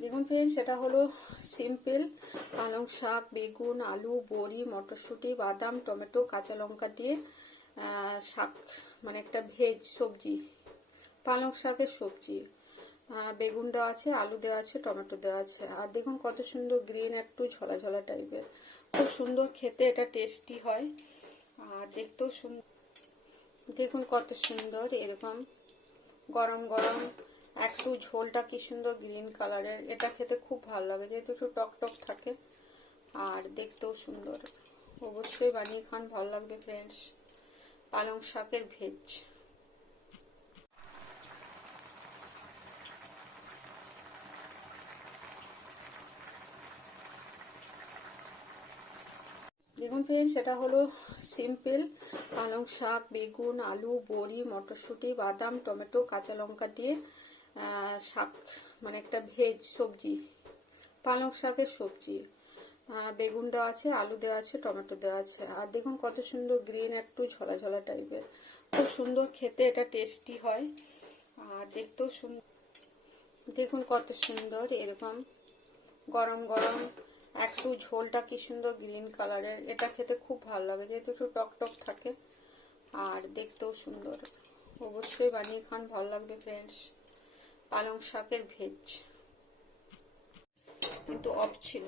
দেখুন ফ্রেন্ডস সেটা হলো সিম্পল, পালং শাক, বেগুন, আলু, বড়ি, মটরশুঁটি, বাদাম, টমেটো, কাঁচা লঙ্কা দিয়ে শাক মানে একটা ভেজ সবজি, পালং শাকের সবজি। বেগুন দেওয়া আছে, আলু দেওয়া আছে, টমেটো দেওয়া আছে। আর দেখুন কত সুন্দর গ্রিন একটু ঝলা ঝলা টাইপের খুব সুন্দর খেতে, এটা টেস্টি হয়। আর দেখতেও সুন্দর দেখুন কত সুন্দর, এরকম গরম গরম একটু ঝোলটা কি সুন্দর গ্রিন কালারের এটা খেতে খুব ভালো লাগে, যেহেতু একটু টক টক থাকে। আর দেখতেও সুন্দর। অবশ্যই বানিয়ে খান, ভালো লাগবে ফ্রেন্ডস পালং শাকের ভেজ দেখুন ফ্রেন্ডস এটা হলো সিম্পল পালং শাক, বেগুন, আলু, বড়ি, মটরশুঁটি, বাদাম, টমেটো, কাঁচা লঙ্কা দিয়ে শাক মানে একটা ভেজ সবজি, পালং শাকের সবজি। বেগুন দেওয়া আছে, আলু দেওয়া আছে, টমেটো দেওয়া আছে। আর দেখুন কত সুন্দর গ্রিন একটু ঝলা ঝলা টাইপের খুব সুন্দর খেতে, এটা টেস্টি হয়। আর দেখতেও সুন্দর দেখুন কত সুন্দর এরকম। গরম গরম, একটু ঝোলটা কি সুন্দর গ্রিন কালারের এটা খেতে খুব ভালো লাগে, যেহেতু একটু টক টক থাকে। আর দেখতেও সুন্দর। অবশ্যই বানিয়ে খান, ভালো লাগবে ফ্রেন্ডস পালং শাকের ভেজ। কিন্তু অফ ছিল।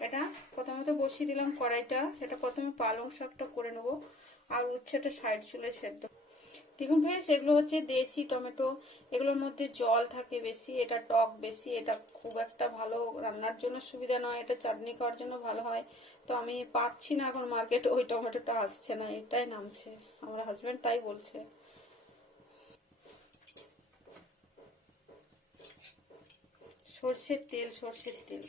এটা প্রথমত বসিয়ে দিলাম কড়াইটা। এটা প্রথমে পালং শাকটা করে নেব। আর উচ্ছেটা সাইড চুলে সেদ্ধ। দেখুন ফ্রেন্ডস এগুলো হচ্ছে দেশি টমেটো। এগুলোর মধ্যে জল থাকে বেশি, এটা টক বেশি, এটা খুব একটা ভালো রান্নার জন্য সুবিধা নয়, এটা চাটনি করার জন্য ভালো হয়। তো আমি পাচ্ছি না এখন মার্কেটে ওই টমেটোটা আসছে না, এটাই নামছে। আমার হাজব্যান্ড তাই বলছে। সর্ষের তেল সর্ষের তেল।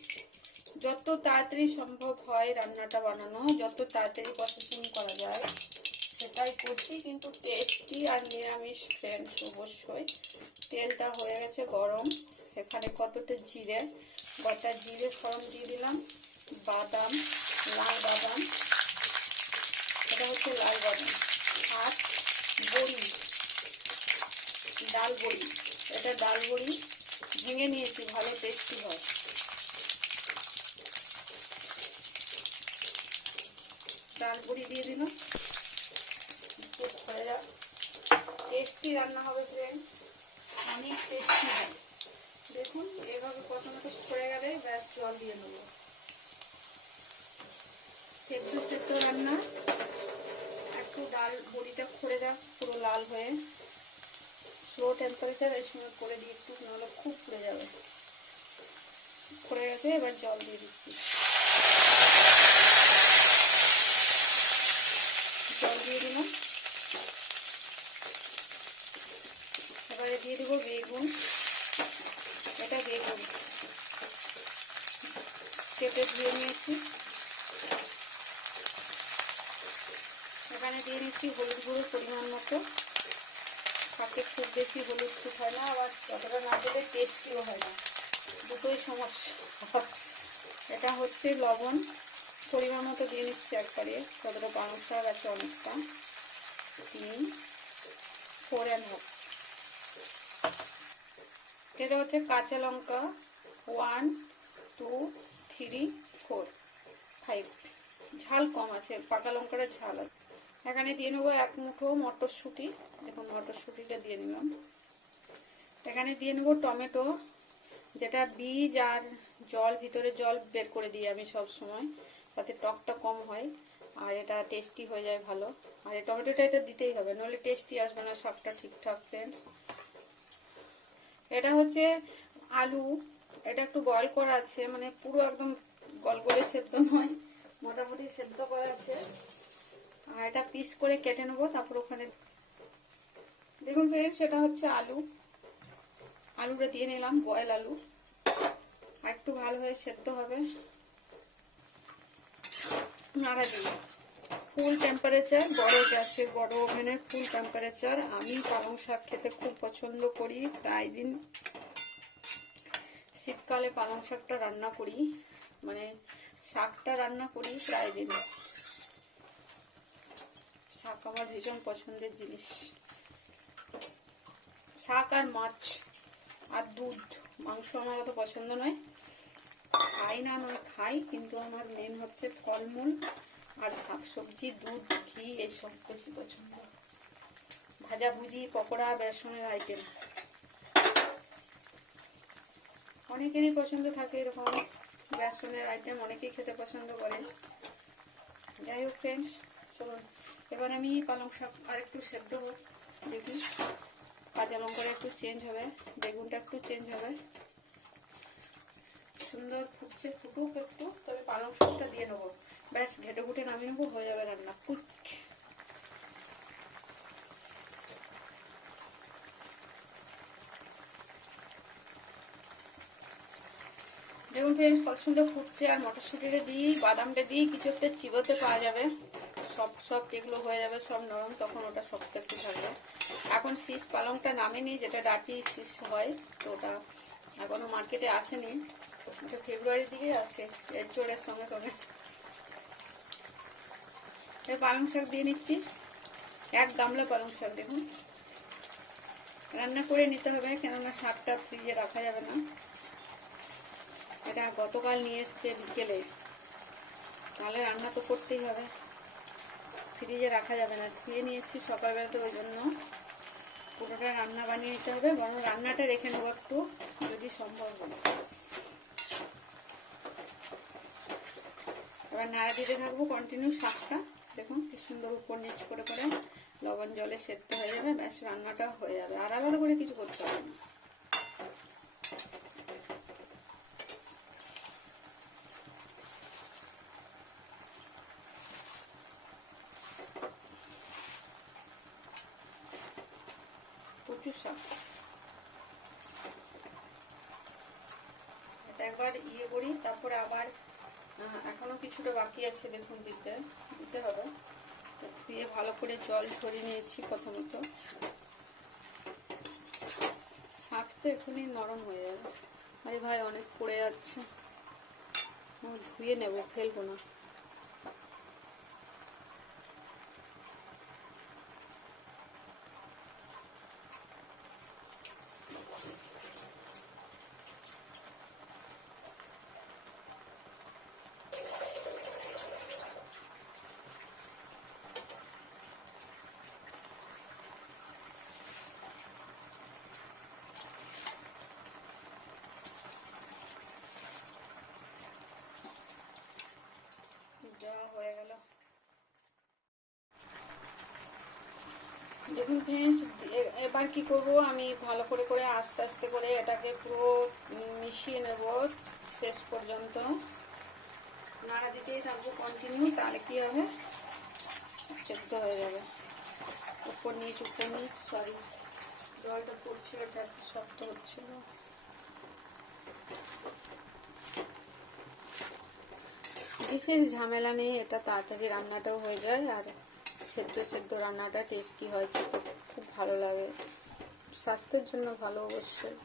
যত তাড়াতাড়ি সম্ভব হয় রান্নাটা বানানো, যত তাড়াতাড়ি প্রসেসিং করা যায়, সেটাই করছি। কিন্তু টেস্টি আর নিরামিষ ফ্রেন্ডস অবশ্যই। তেলটা হয়ে গেছে গরম। এখানে কতটা জিরে, গোটা জিরে ফরম দিয়ে দিলাম। বাদাম, লাল বাদাম। এটা হচ্ছে লাল বাদাম। আর বড়ি, ডাল বড়ি। এটা ডাল বড়ি। ভেঙে নিয়েছি, ভালো টেস্টি হয়। ডাল বড়ি দিয়ে যাক। টেস্টি রান্না হবে ফ্রেন্ডস অনেক টেস্টি হয়। দেখুন, এভাবে প্রথমে তো পড়ে গেলে ব্যাস জল দিয়ে নেব সেদ্ধ সেদ্ধ রান্না। একটু ডাল বড়িটা খুঁড়ে যাক, পুরো লাল হয়ে। স্লো টেম্পারেচার এই সময় করে দিয়ে একটু, নাহলে খুব পুড়ে যাবে। খুঁড়ে গেছে, এবার জল দিয়ে দিচ্ছি। জল দিয়ে দিলাম। এবারে দিয়ে দেবো বেগুন। এটা বেগুন। কেটে ধুয়ে নিয়েছি। এখানে দিয়ে নিচ্ছি হলুদ গুঁড়ো পরিমাণ মতো। থাকে খুব বেশি হলুদ খুব হয় না, আবার যতটা না দিলে টেস্টিও হয় না। দুটোই সমস্যা। এটা হচ্ছে লবণ। পরিমাণ মতো দিয়ে নিচ্ছি একবারে। কতটা পালং শাক আছে অনেকটা। তিন ফোর অ্যান্ড হাফ এটা হচ্ছে কাঁচা লঙ্কা। One two three four five ঝাল কম আছে, পাকা লঙ্কাটা ঝাল আছে। এখানে দিয়ে নেব এক মুঠো মটরশুঁটি। দেখুন, মটরশুঁটিটা দিয়ে নিলাম। এখানে দিয়ে নেব টমেটো, যেটা বীজ আর জল, ভিতরে জল বের করে দিই আমি সব সময়, তাতে টকটা কম হয় আর এটা টেস্টি হয়ে যায় ভালো। আর এই টমেটোটা এটা দিতেই হবে নাহলে টেস্টি আসবে না সবটা ঠিকঠাক ফ্রেন্ডস এটা হচ্ছে আলু, এটা একটু বয়ল করা আছে মানে পুরো একদম গলগলে সেদ্ধ নয়, মোটামুটি সেদ্ধ করা আছে। আর এটা পিস করে কেটে নেব, তারপর ওখানে দেখুন ফ্রেন্ডস সেটা হচ্ছে আলু। আলুটা দিয়ে নিলাম বয়েল আলু। আর একটু ভালোভাবে সেদ্ধ হবে। নাড়া ফুল টেম্পারেচার বড় গ্যাসে বড় ওভেনে ফুল টেম্পারেচার আমি পালং শাক খেতে খুব পছন্দ করি, প্রায় দিন শীতকালে পালং শাকটা রান্না করি। মানে শাকটা রান্না করি প্রায় দিন। শাক আমার ভীষণ পছন্দের জিনিস। শাক আর মাছ আর দুধ, মাংস আমার অত পছন্দ নয়। খাই না, নয় খাই, কিন্তু আমার মেন হচ্ছে ফলমূল আর শাকসবজি, দুধ, ঘি, এসব বেশি পছন্দ। ভাজাভুজি পকোড়া, বেসনের আইটেম অনেকেরই পছন্দ থাকে এরকম বেসনের আইটেম অনেকেই খেতে পছন্দ করে। যাই হোক ফ্রেন্ডস চলুন। এবার আমি পালং শাক আর একটু সেদ্ধ দেখি। কাঁচা লঙ্কাটা একটু চেঞ্জ হবে, বেগুনটা একটু চেঞ্জ হবে। সুন্দর ফুটছে, ফুটুক একটু, তবে পালং শাকটা দিয়ে নেব। ব্যাস, ঘেটে ঘুটে নামিয়ে নেব, হয়ে যাবে রান্না। কুইক দেখুন ফ্রেন্ডস কত সুন্দর ফুটছে, আর মটরশুটিটা দিই, বাদামটা দিই, কিছু একটা চিবোতে পাওয়া যাবে। সব সব এগুলো হয়ে যাবে সব নরম, তখন ওটা শক্ত একটু থাকবে। এখন শীষ পালংটা নামে নামেনি, যেটা ডাটি শীষ হয়, তো ওটা এখনও মার্কেটে আসেনি। এটা ফেব্রুয়ারির দিকে আসে এর চোরের সঙ্গে সঙ্গে। পালং শাক দিয়ে নিচ্ছি। এক গামলা পালং শাক, দেখুন। রান্না করে নিতে হবে, কেননা শাকটা ফ্রিজে রাখা যাবে না। এটা গতকাল নিয়ে এসছে বিকেলে। তাহলে রান্না তো করতেই হবে। ফ্রিজে রাখা যাবে না। ধুয়ে নিয়েছি সকালবেলাতে ওই জন্য। পুরোটা রান্না বানিয়ে নিতে হবে। বরং রান্নাটা রেখে নেব একটু, যদি সম্ভব হয়। এবার নাড়া দিতে থাকব কন্টিনিউ শাকটা। দেখুন কি সুন্দর উপর নিচ করে করে লবণ জলে সেদ্ধ হয়ে যাবে। ব্যাস, রান্নাটা হয়ে যাবে। আর আলাদা করে কিছু করতে হবে না প্রচুর একবার ইয়ে করি, তারপরে আবার এখনও কিছুটা বাকি আছে দেখুন দিতে দিতে হবে। দিয়ে ভালো করে জল ঝরিয়ে নিয়েছি প্রথমত। শাক তো এখনই নরম হয়ে যাবে। আরে ভাই, অনেক পড়ে যাচ্ছে। ধুয়ে নেব, ফেলব না দেওয়া হয়ে গেল দেখুন ফ্রেন্ডস এবার কি করব, আমি ভালো করে করে আস্তে আস্তে করে এটাকে পুরো মিশিয়ে নেব শেষ পর্যন্ত। নাড়া দিতেই থাকব কন্টিনিউ তাহলে কি হবে? সেদ্ধ হয়ে যাবে। উপর নিচ উপর নিচ সরি জলটা পড়ছিল এটা শক্ত হচ্ছিল বিশেষ ঝামেলা নেই, এটা তাড়াতাড়ি রান্নাটাও হয়ে যায়, আর সেদ্ধ সেদ্ধ রান্নাটা টেস্টি হয়, খেতে খুব ভালো লাগে। স্বাস্থ্যের জন্য ভালো অবশ্যই।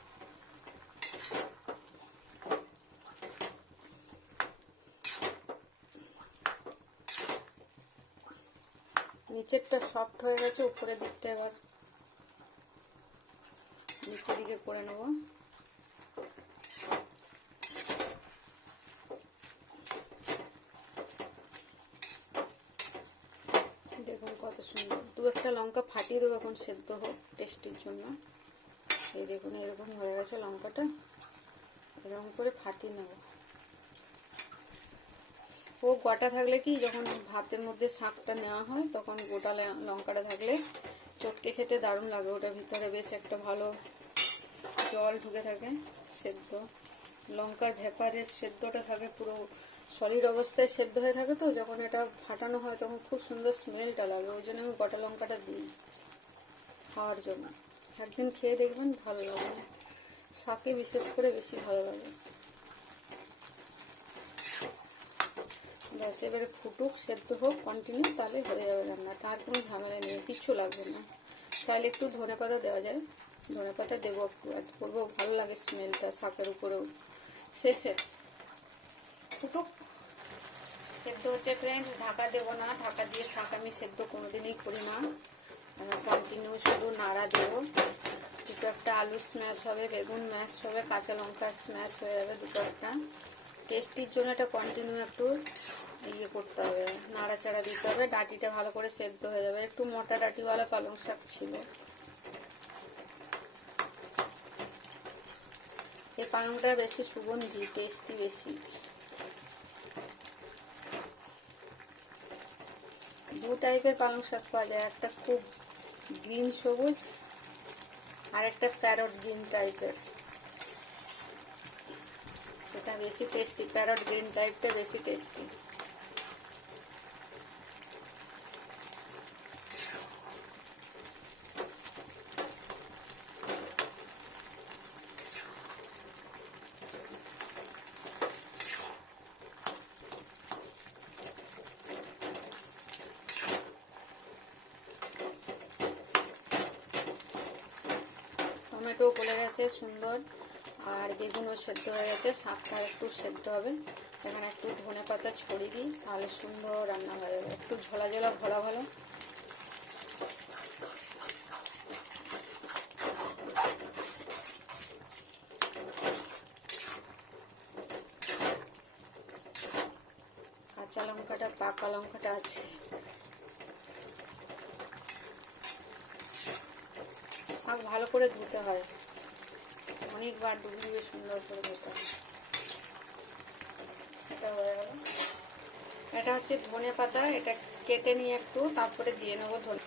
নিচেরটা সফট হয়ে গেছে, উপরের দিকটা এবার নিচের দিকে করে নেব দেখুন কত সুন্দর দু একটা লঙ্কা ফাটিয়ে দেবো এখন সেদ্ধ হোক টেস্টির জন্য। এই দেখুন এরকম হয়ে গেছে লঙ্কাটা। এরকম করে ফাটিয়ে নেব। ও গোটা থাকলে কি, যখন ভাতের মধ্যে শাকটা নেওয়া হয়, তখন গোটা লঙ্কাটা থাকলে চটকে খেতে দারুণ লাগে। ওটার ভিতরে বেশ একটা ভালো জল ঢুকে থাকে, সেদ্ধ। লঙ্কার ভেপারের সেদ্ধটা থাকে পুরো সলিড অবস্থায় সেদ্ধ হয়ে থাকে তো, যখন এটা ফাটানো হয় তখন খুব সুন্দর স্মেলটা লাগে, ওই জন্য আমি গোটা লঙ্কাটা দিই খাওয়ার জন্য। একদিন খেয়ে দেখবেন ভালো লাগবে শাকে বিশেষ করে বেশি ভালো লাগে। ব্যাস, এবারে ফুটুক, সেদ্ধ হোক কন্টিনিউ তাহলে হয়ে যাবে রান্না। তার কোনো ঝামেলা নেই, কিচ্ছু লাগবে না। চাইলে একটু ধনে পাতা দেওয়া যায়। ধনে পাতা দেবো একটু, অ্যাড করব, ভালো লাগে স্মেলটা শাকের উপরেও। শেষে ফুটুক। সেদ্ধ হচ্ছে ফ্রেন্ডস ঢাকা দেবো না, ঢাকা দিয়ে শাক আমি সেদ্ধ কোনোদিনই করি না। কন্টিনিউ শুধু নাড়া দেবো। দুটো একটা আলু স্ম্যাশ হবে, বেগুন ম্যাশ হবে, কাঁচা লঙ্কা স্ম্যাশ হয়ে যাবে দুটো একটা। টেস্টির জন্য এটা কন্টিনিউ একটু ইয়ে করতে হবে, নাড়াচাড়া দিতে হবে। ডাটিটা ভালো করে সেদ্ধ হয়ে যাবে। একটু মোটা ডাটিওয়ালা পালং শাক ছিল। এই পালংটা বেশি সুগন্ধি টেস্টি বেশি। দু টাইপের পালং শাক পাওয়া যায়। একটা খুব গ্রিন সবুজ, আর একটা প্যারট গ্রিন টাইপের এটা বেশি টেস্টি প্যারট গ্রিন টাইপটা বেশি টেস্টি গেছে সুন্দর। আর বেগুনও সেদ্ধ হয়ে গেছে, শাকটা একটু সেদ্ধ হবে। এখানে একটু ধনে পাতা ছড়িয়ে দিই, তাহলে সুন্দর রান্না হয়ে যাবে। একটু ঝোলা ঝোলা ঘোলা ভালো কাঁচা লঙ্কাটা, পাকা লঙ্কাটা আছে। শাক ভালো করে ধুতে হয়। অনেকবার ডুবে ডুবে সুন্দর করে এটা হয়ে গেল। এটা হচ্ছে ধনে পাতা, এটা কেটে নিয়ে একটু, তারপরে দিয়ে নেব ধনে।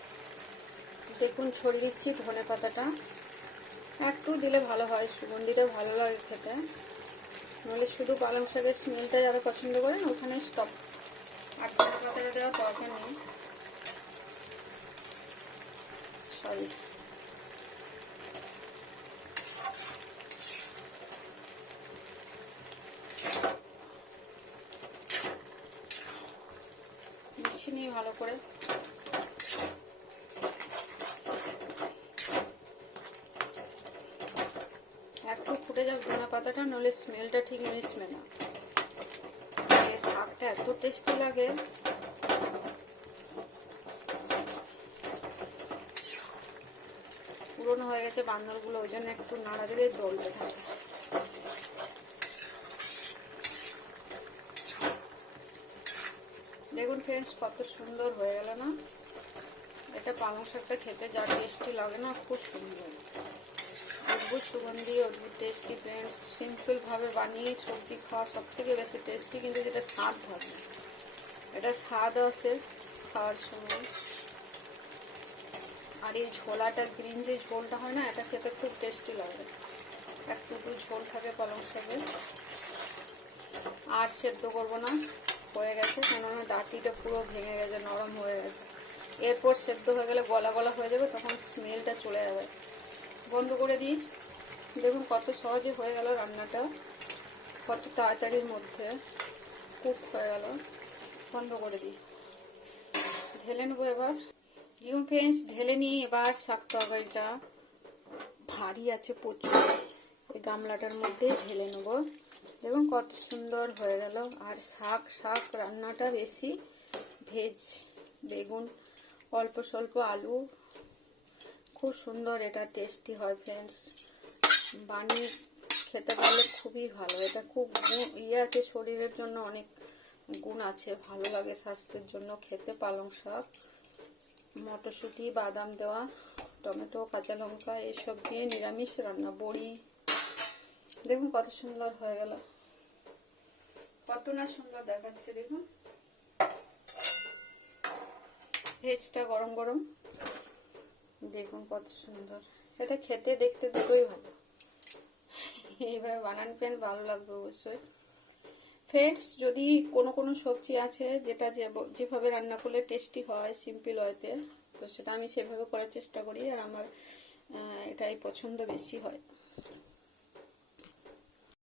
দেখুন, ছড়িয়ে দিচ্ছি ধনে পাতাটা। একটু দিলে ভালো হয়, সুগন্ধিটা ভালো লাগে খেতে। নইলে শুধু পালং শাকের স্মেলটা যারা পছন্দ করেন, ওখানে স্টপ আর ধনে পাতাটা দেওয়ার দরকার নেই। সরি মিশিয়ে নিয়ে ভালো করে। একটু ফুটে যাক ধনে পাতাটা নলে স্মেলটা ঠিক মিশবে না। শাকটা এত টেস্টি লাগে। পুরনো হয়ে গেছে বান্দরগুলো, ওই জন্য একটু নাড়া দিলে দলতে থাকে দেখুন ফ্রেন্ডস কত সুন্দর হয়ে গেল না? এটা পালং শাকটা খেতে যা টেস্টি লাগে না, খুব সুন্দর। অদ্ভুত সুগন্ধি, অদ্ভুত টেস্টি ফ্রেন্ডস সিম্পলভাবে বানিয়ে সবজি খাওয়া সব থেকে বেশি টেস্টি কিন্তু যেটা স্বাদ হবে এটা স্বাদ আছে খাওয়ার সময়। আর এই ঝোলাটা গ্রিন যে ঝোলটা হয় না, এটা খেতে খুব টেস্টি লাগে। এক একটু ঝোল থাকে পালং শাকে। আর সেদ্ধ করব না। হয়ে গেছে, কেননা ডাটিটা পুরো ভেঙে গেছে, নরম হয়ে গেছে। এরপর সেদ্ধ হয়ে গেলে গলা গলা হয়ে যাবে, তখন স্মেলটা চলে যাবে। বন্ধ করে দিই। দেখুন কত সহজে হয়ে গেল রান্নাটা। কত তাড়াতাড়ির মধ্যে কুক হয়ে গেল। বন্ধ করে দিই। ঢেলে নেব এবার। দেখুন ফ্রেন্ডস, ঢেলে নিই এবার শাক তরকারিটা। ভারী আছে প্রচুর। এই গামলাটার মধ্যে ঢেলে নেব। দেখুন কত সুন্দর হয়ে গেল। আর শাক শাক রান্নাটা বেশি ভেজ, বেগুন, অল্প স্বল্প আলু। খুব সুন্দর, এটা টেস্টি হয় ফ্রেন্ডস বানিয়ে খেতে পারলে খুবই ভালো। এটা খুব ইয়ে আছে শরীরের জন্য অনেক গুণ আছে। ভালো লাগে স্বাস্থ্যের জন্য খেতে পালং শাক, মটরশুঁটি, বাদাম দেওয়া, টমেটো, কাঁচা লঙ্কা, এসব দিয়ে নিরামিষ রান্না, বড়ি। দেখুন কত সুন্দর হয়ে গেল। কত না সুন্দর দেখাচ্ছে দেখুন। ভেজটা গরম গরম। দেখুন কত সুন্দর। এটা খেতে দেখতে দুটোই ভালো। এইভাবে বানান পেন ভালো লাগবে অবশ্যই। ফ্রেন্ডস, যদি কোনো কোনো সবজি আছে যেটা যেভাবে রান্না করলে টেস্টি হয়, সিম্পল হয়তে, তো সেটা আমি সেভাবে করার চেষ্টা করি আর আমার এটাই পছন্দ বেশি হয়।